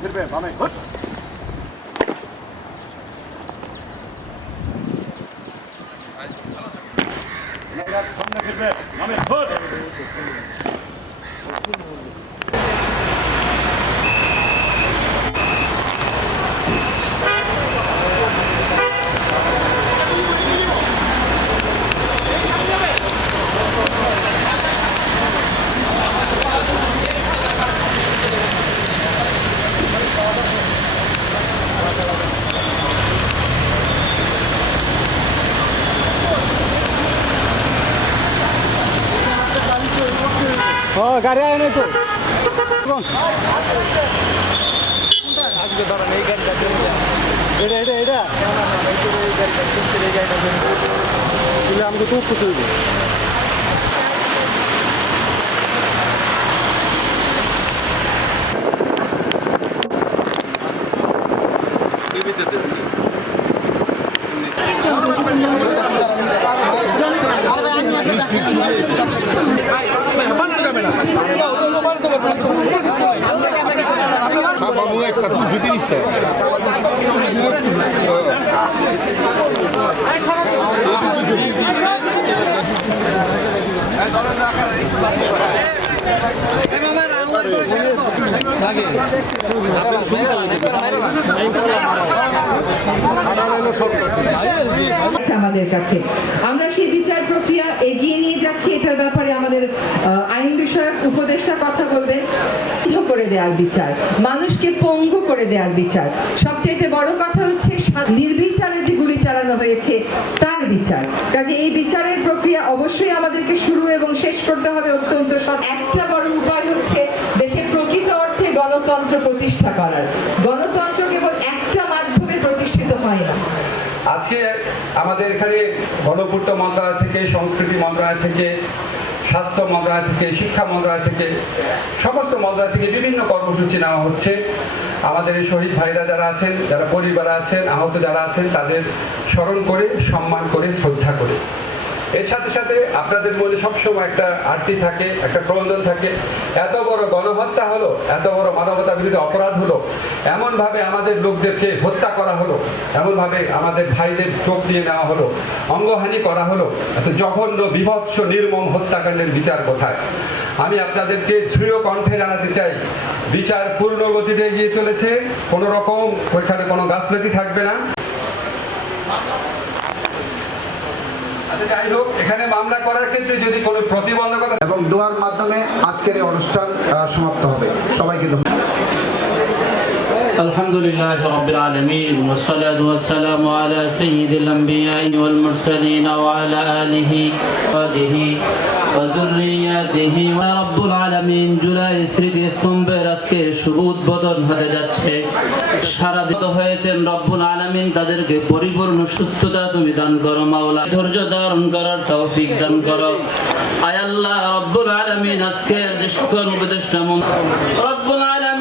Kadir Bey bana hut. Kadir Bey, Mehmet hut. ও গাড়ি আয় নাই তো এটা এটা এটা। আমাকে তো উঠতে চলবে। Tudo আমাদের কাছে। আমরা সেই বিচার প্রক্রিয়া এগিয়ে নিয়ে যাচ্ছি এটার ব্যাপারে আমাদের উপদেষ্টা কথা বলবেন বাধ্য করে দেওয়ার বিচার। মানুষকে পঙ্গু করে দেওয়ার বিচার। সবচেয়ে বড় কথা হচ্ছে নির্বিচারে যে গুলি চালানো হয়েছে, তার বিচার। কাজে এই বিচারের প্রক্রিয়া অবশ্যই আমাদেরকে শুরু এবং শেষ করতে হবে অত্যন্ত সৎ একটা বড় উপায় হচ্ছে দেশের প্রকৃত অর্থে গণতন্ত্র প্রতিষ্ঠা করার। গণতন্ত্র কেবল একটা মাধ্যমে প্রতিষ্ঠিত হয় না। আজকে আমাদের এখানে গণপূর্ত মন্ত্রণালয় থেকে, সংস্কৃতি মন্ত্রণালয় থেকে স্বাস্থ্য মন্ত্রণালয় থেকে, শিক্ষা মন্ত্রণালয় থেকে, সমস্ত মন্ত্রণালয় থেকে বিভিন্ন কর্মসূচি নেওয়া হচ্ছে। আমাদের এই শহীদ ভাইরা যারা আছেন, যারা পরিবার আছেন, আহত যারা আছেন, তাদের স্মরণ করে, সম্মান করে, শ্রদ্ধা করে। এর সাথে সাথে আপনাদের মনে সবসময় একটা আরতি থাকে, একটা প্রবন্ধন থাকে। এত বড় গণহত্যা হলো, এত বড় মানবতা বিরোধী অপরাধ হলো, এমনভাবে আমাদের লোকদেরকে হত্যা করা হলো, এমনভাবে আমাদের ভাইদের চোখ দিয়ে নেওয়া হলো, অঙ্গহানি করা হলো, এত জঘন্য, বিভৎস, নির্মম হত্যাকাণ্ডের বিচার কোথায়? আমি আপনাদেরকে দৃঢ় কণ্ঠে জানাতে চাই, বিচার পূর্ণ গতিতে এগিয়ে চলেছে, কোনো রকম ওইখানে কোনো গাফলতি থাকবে না। আচ্ছা যাই হোক এখানে মামলা করার ক্ষেত্রে যদি কোনো প্রতিবন্ধকতা এবং দোয়ার মাধ্যমে আজকের এই অনুষ্ঠান আহ, সমাপ্ত হবে সবাইকে ধন্যবাদ الحمد لله رب العالمين والصلاة والسلام على سيد الأنبياء والمرسلين وعلى آله وآله وذرياته رب العالمين জুলাই হয়েছেন রব্বুল আলামিন, তাদেরকে পরিপূর্ণ সুস্থতা তুমি দান করো, মাওলা। ধৈর্য ধারণ করার তৌফিক দান করো। আয় আল্লাহ রব্বুল আলামিন, আজকের উপদেষ্টা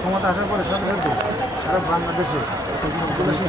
ক্ষমতা আসার পরে সাথে সাথে সারা বাংলাদেশে সন্ত্রাসী